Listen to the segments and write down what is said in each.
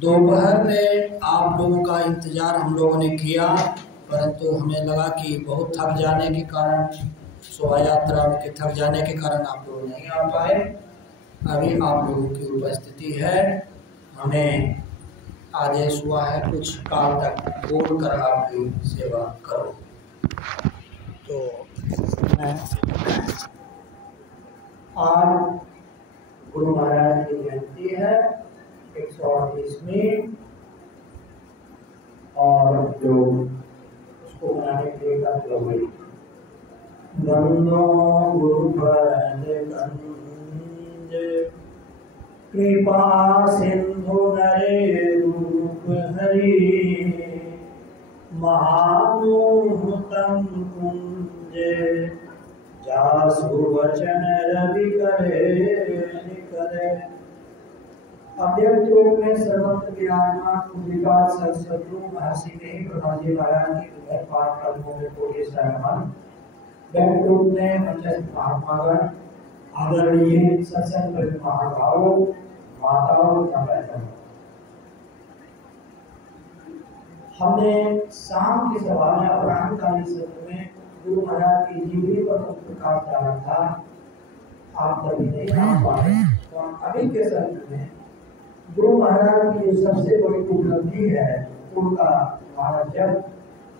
दोपहर में आप लोगों का इंतज़ार हम लोगों ने किया, परंतु हमें लगा कि बहुत थक जाने के कारण, शोभा यात्रा के थक जाने के कारण आप लोग नहीं आ पाए। अभी आप लोगों की उपस्थिति है, हमें आदेश हुआ है कुछ काल तक बोल कर आपकी सेवा करो। तो मैं आज गुरु महाराज की जयंती है 138वीं, और जो उसको मनाने के लिए कर हुई नंदो गुरु कृपा सिंधु नरे रूप हरि महामोहतम कुंज जासु वचन रवि करे। अव्यक्त रूप में सर्वत्र विराजमान विकास सदगुरु महर्षि ने ब्रह्माजी महाराज की उधर पाठ कर्मों में कोटि शरणमन व्यक्त रूप में पंचायत महात्मागण आदरणीय सत्संग महाभावों माताओं का हमने शाम की सभा में अपराह्नकालीन सत्र में गुरु महाराज की जीवनी पर प्रकाश डाला था। आप सभी नहीं आ पाए, तो अभी के सत्र में गुरु महाराज की जो सबसे बड़ी उपलब्धि है उनका मानव जप,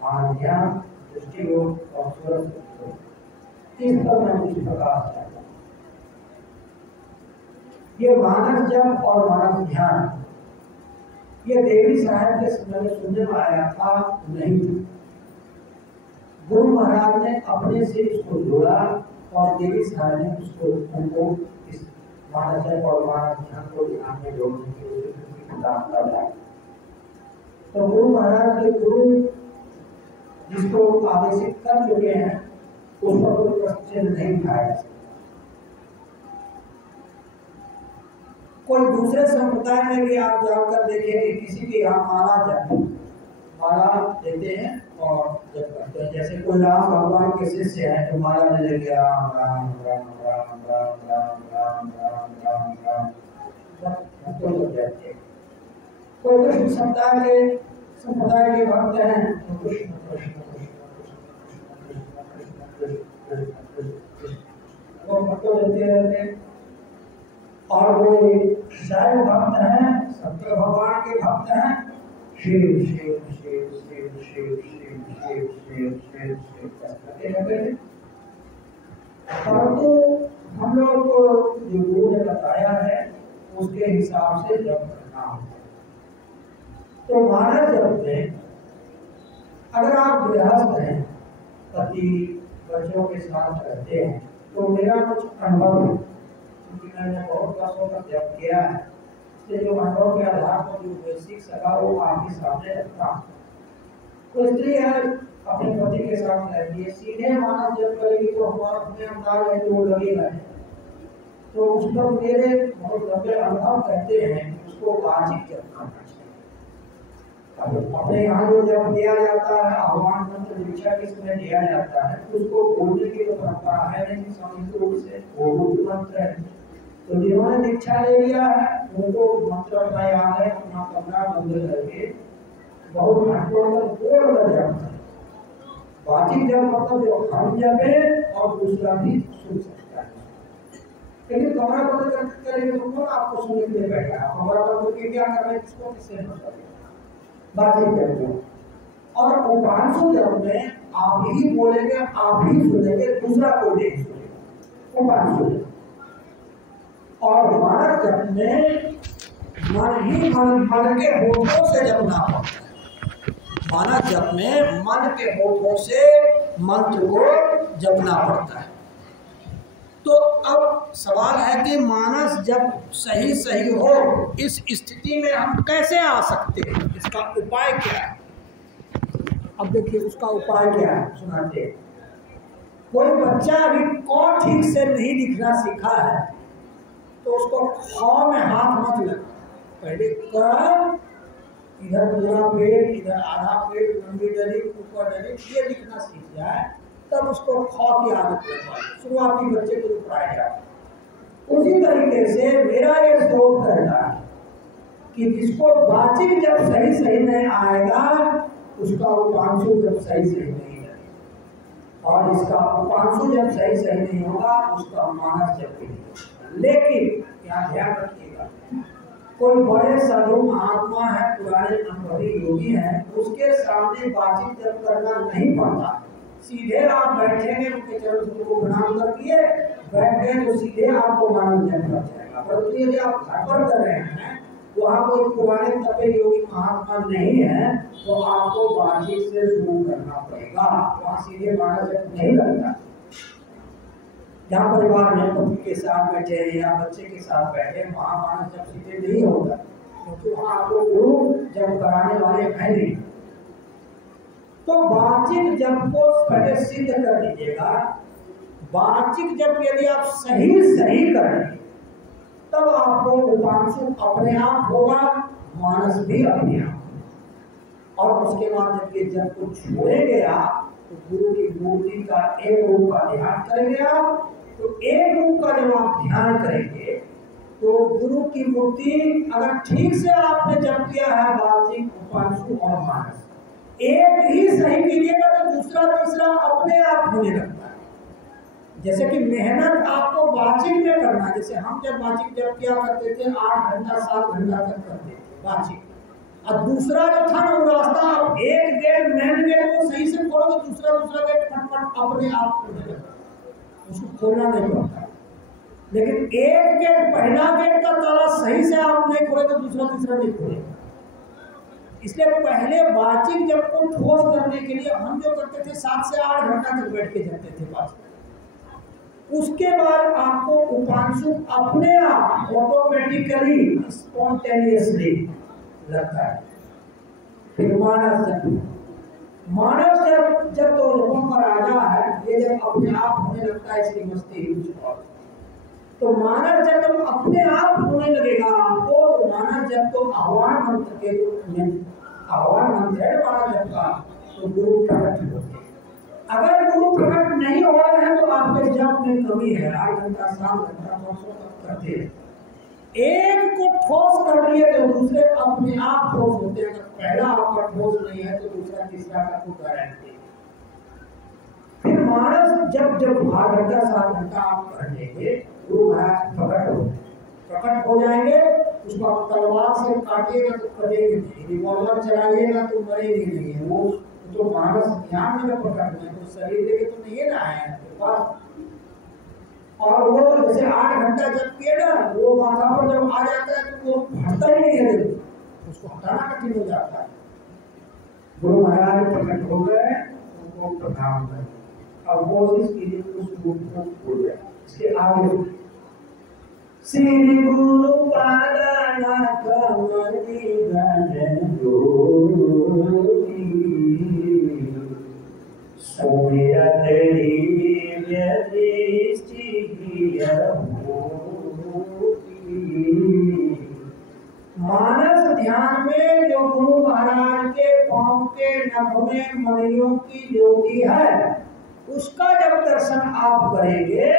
मानव ध्यान, दृष्टि योग और सूरज योग, इस पर मैं कुछ प्रकाश डालूंगा। ये मानव जप और मानव ध्यान ये देवी साहब के समय में सुनने में आया था नहीं। गुरु महाराज ने अपने से इसको जोड़ा और देवी साहब ने उसको उनको इस मानव जप और मानव ध्यान को ध्यान में जोड़ने के लिए प्रदान करना। तो गुरु महाराज के गुरु जिसको आदेशित कर चुके हैं उस पर कोई प्रश्न नहीं उठाया। कोई दूसरे संप्रदाय में भी आप जाकर देखेंगे किसी के यहाँ माला देते हैं और जब करते हैं। जैसे कोई राम भगवान के शिष्य है तो माला ले लेके राम राम राम राम राम राम राम राम राम राम कोई कृष्ण संप्रदाय के भक्त हैं तो कृष्ण कृष्ण वो भक्तों देते रहते। और वो शैव भक्त हैं, शंकर भगवान के भक्त हैं, शिव शिव शिव शिव शिव शिव शिव शिव शिव शिव करते रहते। परंतु हम लोग को जो गुरु ने बताया है उसके हिसाब से जप करना होता है। तो मानव जप में अगर आप गृहस्थ हैं, पति बच्चों के साथ रहते हैं, तो मेरा कुछ अनुभव है क्योंकि मैंने बहुत वर्षों तक जप किया है, इसलिए जो अनुभव के आधार पर जो सीख सका वो आपके सामने रखता हूँ। कोई स्त्री है अपने पति के साथ रहती है, सीधे मानव जप करेगी तो हमारा अपने अंदाज है जो लगेगा, तो उस पर मेरे बहुत लंबे अनुभव कहते हैं उसको वाचिक जप करना चाहिए। अपने यहाँ जो जब दिया जाता है आह्वान मंत्र दीक्षा के समय दिया जाता है उसको बोलने की तो परंपरा है नहीं संयुक्त रूप से, वो मंत्र है। तो जिन्होंने दीक्षा ले लिया है उनको मंत्र अपना याद है, अपना कमरा बंद करके बहुत घंटों तक बोल कर जप करें। वाचिक जप मतलब जो हम जपे और दूसरा भी सुन सकता है। लेकिन कमरा बंद करेंगे तो कौन आपको सुनने के लिए बैठा है? कमरा बंद करके क्या कर रहे हैं इसको किससे मतलब बातें करते हैं। और उपांशु जप में आप ही बोलेंगे, आप ही सुनेंगे, दूसरा कोई नहीं सुनेगा। उपांशु जप और मानव जप में मन ही मन के होठों से जपना होता है। मानव जप में मन के होठों से मंत्र को जपना पड़ता है। तो अब सवाल है कि मानस जब सही हो इस स्थिति में हम कैसे आ सकते हैं, इसका उपाय क्या है? अब देखिए उसका उपाय क्या है, सुनाते। कोई बच्चा अभी क ठीक से नहीं लिखना सीखा है तो उसको ख में हाथ मत लगा, पहले क इधर पूरा पेट, इधर आधा पेट, लंबी डरी, ऊपर डरी, ये लिखना सीख जाए तब उसको ख की आदत लगवाए। शुरुआती बच्चे को पढ़ाया जाए। उसी तरीके से मेरा ये शोध करता है कि जिसको वाचिक जब सही सही नहीं आएगा उसका उपांशु जब सही सही नहीं लगेगा, और इसका उपांशु जब सही सही नहीं होगा उसका मानस जब भी नहीं होगा। लेकिन यहाँ ध्यान रखिएगा, कोई बड़े साधु महात्मा है, पुराने अनुभवी योगी हैं, उसके सामने बातचीत जब करना नहीं पड़ता। सीधे आप बैठेंगे, उनके चरण को प्रणाम कर दिए बैठ गए तो सीधे आपको मानव जन्म लग जाएगा। परंतु यदि आप घर पर कर रहे हैं, वहाँ कोई पुराने तपे योगी महात्मा नहीं है, तो आपको बातचीत से शुरू करना पड़ेगा। वहाँ सीधे मानव जन्म नहीं लगता। जहाँ परिवार में पति के साथ बैठे या बच्चे के साथ बैठे, वहाँ मानव जब सीधे नहीं होगा, क्योंकि वहाँ आपको गुरु जब कराने वाले हैं नहीं। तो वाचिक जप को पहले सिद्ध कर लीजिएगा। वाचिक जप यदि आप सही सही करें तब आपको उपांशु अपने आप होगा, मानस भी अपने आप। और उसके बाद जब ये जप को छोड़ेंगे आप, तो गुरु की मूर्ति का एक रूप का ध्यान करेंगे आप। तो एक रूप का जब आप ध्यान करेंगे तो गुरु की मूर्ति अगर ठीक से आपने जप किया है वाचिक, उपांशु और मानस, एक ही सही कीजिएगा तो दूसरा तीसरा अपने आप होने लगता है। जैसे कि मेहनत आपको वाचिक में करना, जैसे हम जब वाचिक जब क्या करते थे 8 घंटा 7 घंटा तक करते थे वाचिक, और दूसरा जो था ना वो रास्ता आप एक गेट मेन गेट को सही से खोलो तो दूसरा गेट फटफट अपने आप खुलने लगता है, उसको खोलना नहीं पड़ता। लेकिन एक गेट, पहला गेट का ताला सही से आप नहीं खोले तो दूसरा तीसरा नहीं खोलेगा। इसलिए पहले वाचिक जब को ठोस करने के लिए हम जो करते थे 7 से 8 घंटा तक बैठ के जपते थे वाचिक। उसके बाद आपको उपांशु अपने आप ऑटोमेटिकली स्पॉन्टेनियसली लगता है। फिर मानस जब तो रूपों का राजा है, ये जब अपने आप होने लगता है, इसकी मस्ती तो मानस जब अपने आप होने लगेगा आपको, तो मानस जब तो आह्वान मंत्र के आह्वान मंत्र है मानस जब का, तो गुरु प्रकट होते। अगर गुरु प्रकट नहीं हो रहे हैं तो आपके जप में कमी है। 8 घंटा 7 घंटा 900 तक करते हैं, एक को ठोस कर लिए तो दूसरे अपने आप ठोस होते हैं। अगर पहला आपका ठोस नहीं है तो दूसरा तीसरा का कोई गारंटी। फिर मानस जब 8 घंटा 7 घंटा आप कर लेंगे, गुरु महाराज प्रकट हो जाएंगे। उसको आप तलवार से काटिएगा तो कटेंगे नहीं, रिवॉल्वर चलाइएगा तो मरेंगे नहीं। वो तो मानस ध्यान में प्रकट है, तो शरीर लेके तो नहीं ना आए आपके पास। और वो जैसे 8 घंटा जब किए ना, वो माथा पर जब आ जाता है तो वो हटता ही नहीं है, उसको हटाना कठिन हो जाता है। गुरु महाराज प्रकट हो गए, उनको प्रणाम करें और कोशिश कीजिए उस रूप को भूल जाए। इसके आगे श्री गुरु पादना कमली गण ज्योति सुमिरत दिव्य दृष्टि मानस ध्यान में जो गुरु महाराज के पांव के नभ में मणियों की ज्योति है, उसका जब दर्शन आप करेंगे,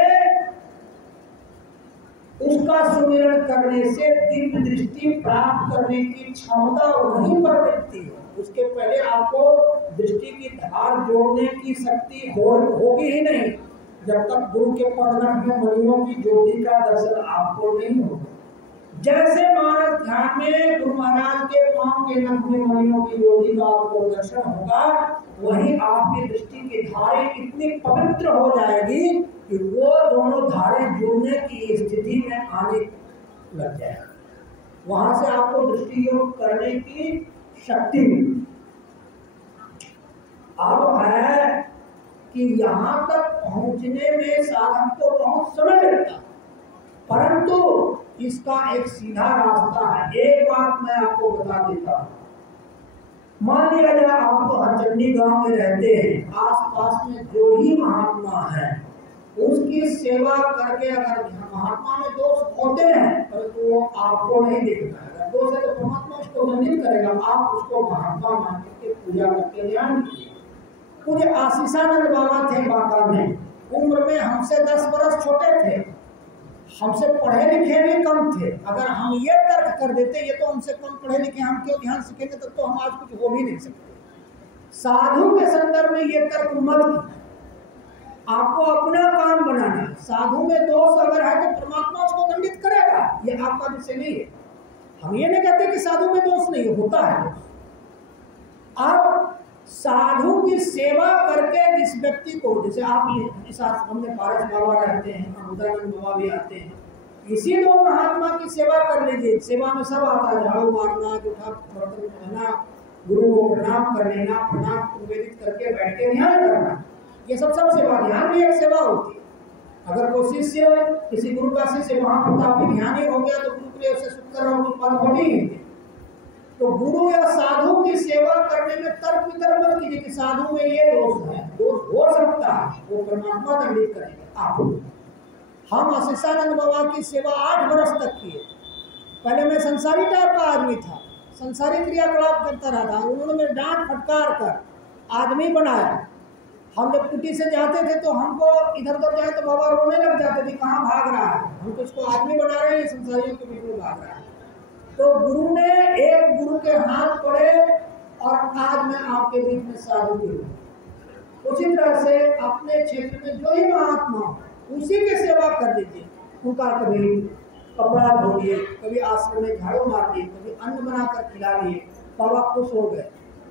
उसका सुमिरन करने से दिव्य दृष्टि प्राप्त करने की क्षमता वहीं पर मिलती है। उसके पहले आपको दृष्टि की धार जोड़ने की शक्ति होगी ही नहीं, जब तक गुरु के पदनख में मणियों की ज्योति का दर्शन आपको नहीं होगा। जैसे मानस ध्यान में गुरु महाराज के पांव के नख में मणियों की ज्योति का आपको दर्शन होगा, वहीं आपकी दृष्टि की धारें इतनी पवित्र हो जाएगी कि वो दोनों धारें जुड़ने की स्थिति में आने लग जाएगी। वहां से आपको दृष्टि योग करने की शक्ति मिली। अब है कि यहाँ तक पहुंचने में साधक को बहुत समय लगता है, परंतु इसका एक सीधा रास्ता है। एक बात मैं आपको बता देता हूँ, मान लिया जाए आप तो हरचंडी गांव में रहते हैं, आसपास में जो ही महात्मा है उसकी सेवा करके, अगर महात्मा में दोष होते हैं परंतु वो आपको नहीं देखता है, दोष है तो परमात्मा उसको दंडित करेगा। आप उसको महात्मा मान के पूजा करके ध्यान दीजिए। मुझे आशीषानंद बाबा थे बांका में, उम्र में हमसे 10 बरस छोटे थे, हमसे पढ़े लिखे भी कम थे। अगर हम ये तर्क कर देते ये तो हमसे कम पढ़े लिखे, हम क्यों ध्यान सीखेंगे, तब तो हम आज कुछ हो भी नहीं सकते। साधु के संदर्भ में ये तर्क मत कीजिए। आपको अपना काम बनाना है। साधु में दोष अगर है तो परमात्मा उसको दंडित करेगा, ये आपका विषय नहीं है। हम ये नहीं कहते कि साधु में दोष नहीं होता है। आप साधु की सेवा करके जिस व्यक्ति को, जैसे आप इस आश्रम में पारस बाबा रहते हैं, अमृतानंद बाबा भी आते हैं, इसी दो महात्मा की सेवा कर लीजिए। सेवा में सब आता है, झाड़ू मारना, जूठा बर्तन धोना, गुरु को प्रणाम कर लेना, प्रणाम निवेदित करके बैठ के ध्यान करना, ये सब सेवा। ध्यान भी एक सेवा होती है। अगर कोई शिष्य, किसी गुरु का शिष्य महाप्रतापी ध्यानी हो गया तो गुरु के लिए उसे शुक्र और पद होती है। तो गुरु या साधु की सेवा करने में तर्क वितर्क मत कीजिए कि साधु में ये दोष है, दोष हो सकता है, वो परमात्मा दंडित करेगा आप। हम आशीषानंद बाबा की सेवा 8 वर्ष तक किए। पहले मैं संसारी टाइप का आदमी था, संसारी क्रियाकलाप करता रहा था। उन्होंने डांट फटकार कर आदमी बनाया। हम जब कुटी से जाते थे तो हमको इधर उधर जाए तो बाबा रोने लग जाते थे, कहाँ भाग रहा है, हम तो इसको आदमी बना रहे हैं, संसारियों के बीच में भाग रहा है। तो गुरु ने, एक गुरु के हाथ पड़े और आज मैं आपके बीच में साधु की हूँ। उसी तरह से अपने क्षेत्र में जो ही महात्मा उसी की सेवा कर लीजिए। उनका कभी कपड़ा धो दिए, कभी आश्रम में झाड़ू मार दिए, कभी अन्न बनाकर खिला दिए, बाबा खुश हो गए।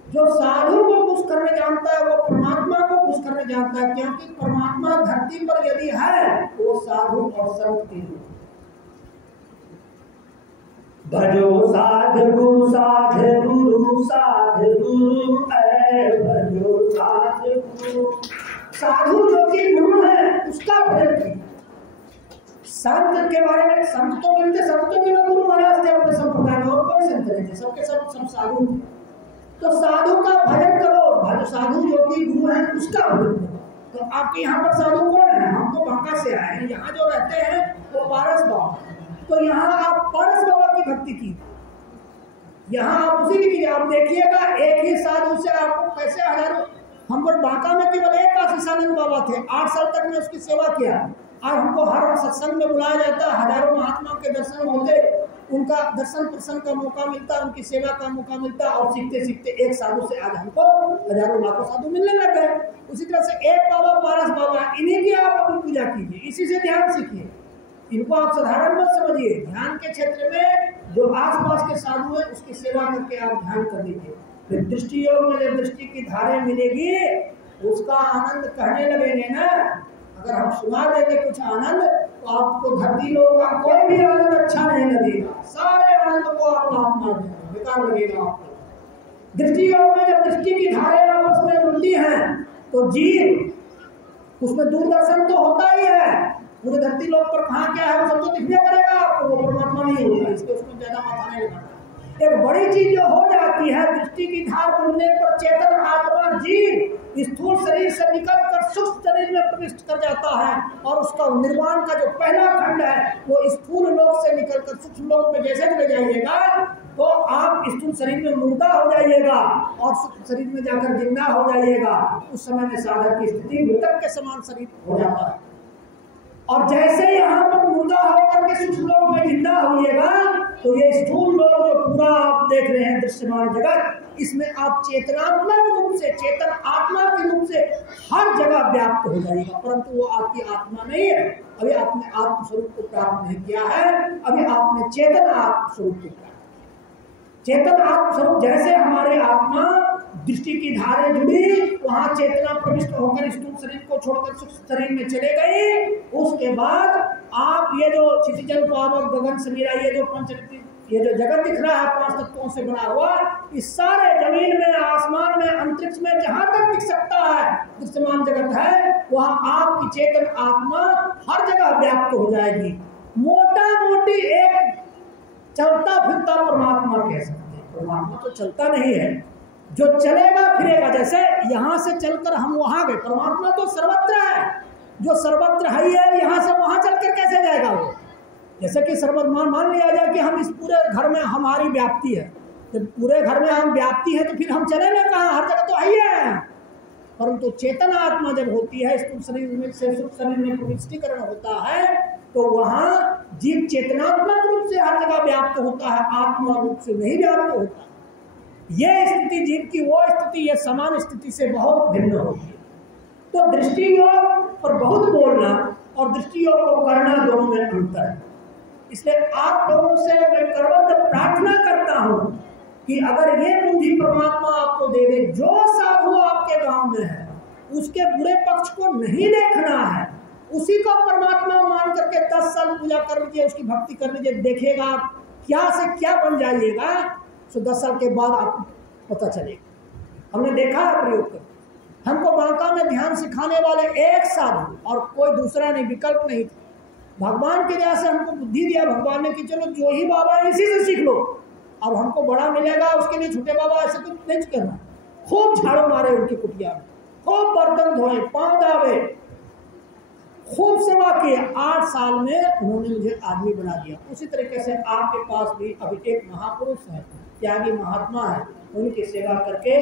जो साधु को खुश करने जानता है वो परमात्मा को खुश करने जानता है, क्योंकि परमात्मा धरती पर यदि है तो वो साधु और संत की है। भजो साधु गुरु साधु गुरु साधु गुरु, भजो साधु गुरु। साधु जो कि गुरु है उसका भजन कीजिए। संत के बारे में, संत तो मिलते, संतों के गुरु महाराज थे अपने संप्रदाय में, और कोई संत नहीं थे, सबके सब साधु। तो साधु का भजन करो। साधु जो कि गुरु है उसका भजन करो। तो आपके यहाँ पर साधु कौन है? हम तो बांका से आए हैं, यहाँ जो रहते हैं वो पारस बाबा। तो यहाँ आप पारस बाबा की भक्ति की, यहाँ आप उसी की कीजिए। आप देखिएगा एक ही साधु से आपको कैसे हजारों। हम पर बांका में केवल एक आशीषानंद बाबा थे, 8 साल तक मैं उसकी सेवा किया। और हमको हर सत्संग में बुलाया जाता, हजारों महात्मा के दर्शन होते, उनका दर्शन प्रसन्न का मौका मिलता, उनकी सेवा का मौका मिलता। और सीखते सीखते एक साधु से आज हमको हजारों लाखों साधु मिलने लग गए। उसी तरह से एक बाबा पारस बाबा, इन्हीं की आप अपनी पूजा कीजिए, इसी से ध्यान सीखिए। इनको आप साधारण मत समझिए। ध्यान के क्षेत्र में जो आसपास के साधु है उसकी सेवा करके आप ध्यान कर लीजिए। फिर दृष्टि योग में जब दृष्टि की धारें मिलेगी उसका आनंद कहने लगेंगे ना। अगर हम सुना देंगे कुछ आनंद तो आपको धरती लोग का कोई भी आनंद अच्छा नहीं लगेगा, सारे आनंद को आप आत्मा बेकार लगेगा आपको। दृष्टि योग में जब दृष्टि की धारें आपस में मिलती हैं तो जीव उसमें दूरदर्शन तो होता ही है। पूरे धरती लोक पर कहाँ क्या है वो सब तो दिखने करेगा आपको, वो परमात्मा नहीं होगा, इसके उसमें ज्यादा माथा नहीं लगाना। एक बड़ी चीज जो हो जाती है, दृष्टि की धार मिलने पर चेतन आत्मा जीव स्थूल शरीर से निकलकर सूक्ष्म शरीर में प्रविष्ट कर जाता है। और उसका निर्वाण का जो पहला खंड है वो स्थूल लोक से निकलकर सूक्ष्म लोक में जैसे चले जाइएगा तो आप स्थूल शरीर में मुर्दा हो जाइएगा और सूक्ष्म शरीर में जाकर जिंदा हो जाइएगा। उस समय में साधक की स्थिति मृतक के समान शरीर हो जाता है। और जैसे यहाँ पर मुर्दा होकर के सूक्ष्म लोक में जिंदा होइएगा तो ये स्थूल लोक जो पूरा आप देख रहे हैं दृश्यमान जगत, इसमें आप चेतनात्मक रूप से, चेतन आत्मा के रूप से हर जगह व्याप्त हो जाएगा। परंतु वो आपकी आत्मा नहीं है, अभी आपने आत्म स्वरूप को प्राप्त नहीं किया है, अभी आपने चेतन आत्म स्वरूप को प्राप्त। चेतन आत्म स्वरूप जैसे हमारे आत्मा दृष्टि की धारें जुड़ी, वहां चेतना प्रविष्ट होकर स्थूल शरीर को छोड़कर सूक्ष्म शरीर में चले गई। उसके बाद आप ये जो क्षितिजल पावक गगन समीरा, ये जो पंचरत्न, ये जो जगत दिख रहा है 5 तत्वों से बना हुआ, इस सारे जमीन में, आसमान में, अंतरिक्ष में जहां तक दिख सकता है दृश्यमान जगत है, वहां आपकी चेतन आत्मा हर जगह व्याप्त हो जाएगी। मोटा मोटी एक चलता फिरता परमात्मा कह सकते हैं। परमात्मा तो चलता नहीं है, जो चलेगा फिरेगा। जैसे यहाँ से चलकर हम वहां गए, परमात्मा तो सर्वत्र है, जो सर्वत्र है ही है, यहाँ से वहां चलकर कैसे जाएगा वो? जैसे कि सर्वत्र मान लिया जाए कि हम इस पूरे घर में हमारी व्याप्ति है, जब पूरे घर में हम व्याप्ति है तो फिर हम चलेंगे कहाँ? हर जगह तो है ही है। परंतु चेतन आत्मा जब होती है, स्थूल शरीर में से सूक्ष्म शरीर में प्रविष्टिकरण होता है, तो वहां जीव चेतनात्मक रूप से हर जगह व्याप्त होता है, आत्मा रूप से नहीं व्याप्त होता। यह स्थिति जीव की वो स्थिति यह समान स्थिति से बहुत भिन्न होती है। तो दृष्टि योग और बहुत बोलना और दृष्टि योग को करना दोनों में अंतर है। इसलिए आप लोगों से मैं करवत प्रार्थना करता हूं कि अगर ये बुद्धि परमात्मा आपको दे दे, जो साधु आपके गांव में है उसके बुरे पक्ष को नहीं देखना है, उसी को परमात्मा मान करके 10 साल पूजा कर लीजिए, उसकी भक्ति कर लीजिए, देखिएगा क्या से क्या बन जाइएगा। तो 10 साल के बाद आपको पता चलेगा। हमने देखा है प्रयोग कर। हमको बांका में ध्यान सिखाने वाले एक साधु और कोई दूसरा नहीं, विकल्प नहीं था। भगवान की दया से हमको बुद्धि दिया भगवान ने कि चलो जो ही बाबा है इसी से सीख लो, अब हमको बड़ा मिलेगा उसके लिए छोटे बाबा ऐसे कुछ नहीं करना। खूब झाड़ू मारे उनकी कुटिया में, खूब बर्तन धोए, पांव दावे, खूब सेवा किए। 8 साल में उन्होंने मुझे आदमी बना दिया। उसी तरीके से आपके पास भी अभी एक महापुरुष है, त्यागी महात्मा है, उनकी सेवा करके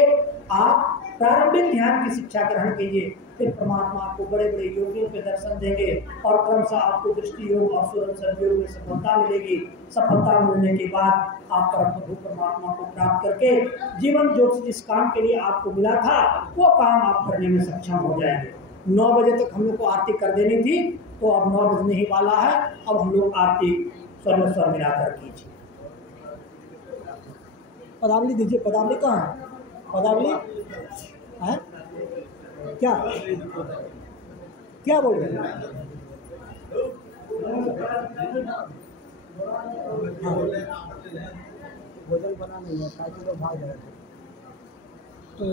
आप प्रारंभिक ध्यान की शिक्षा ग्रहण कीजिए। फिर परमात्मा आपको बड़े बड़े योगियों के दर्शन देंगे और क्रमशः आपको दृष्टि योग और सुरक्षण योग में सफलता मिलेगी। सफलता मिलने के बाद आप प्रभु परमात्मा को प्राप्त करके जीवन जो जिस काम के लिए आपको मिला था वो काम आप करने में सक्षम हो जाएंगे। 9 बजे तक हम लोग को आरती कर देनी थी, तो अब 9 बजने ही वाला है। अब हम लोग आरती स्वर स्वर मिलाकर कीजिए। पदावली दीजिए। पदावली कहाँ है? पदावली है क्या? क्या बोल रहे हैं? भोजन बना नहीं है, 5 किलो भाग है तो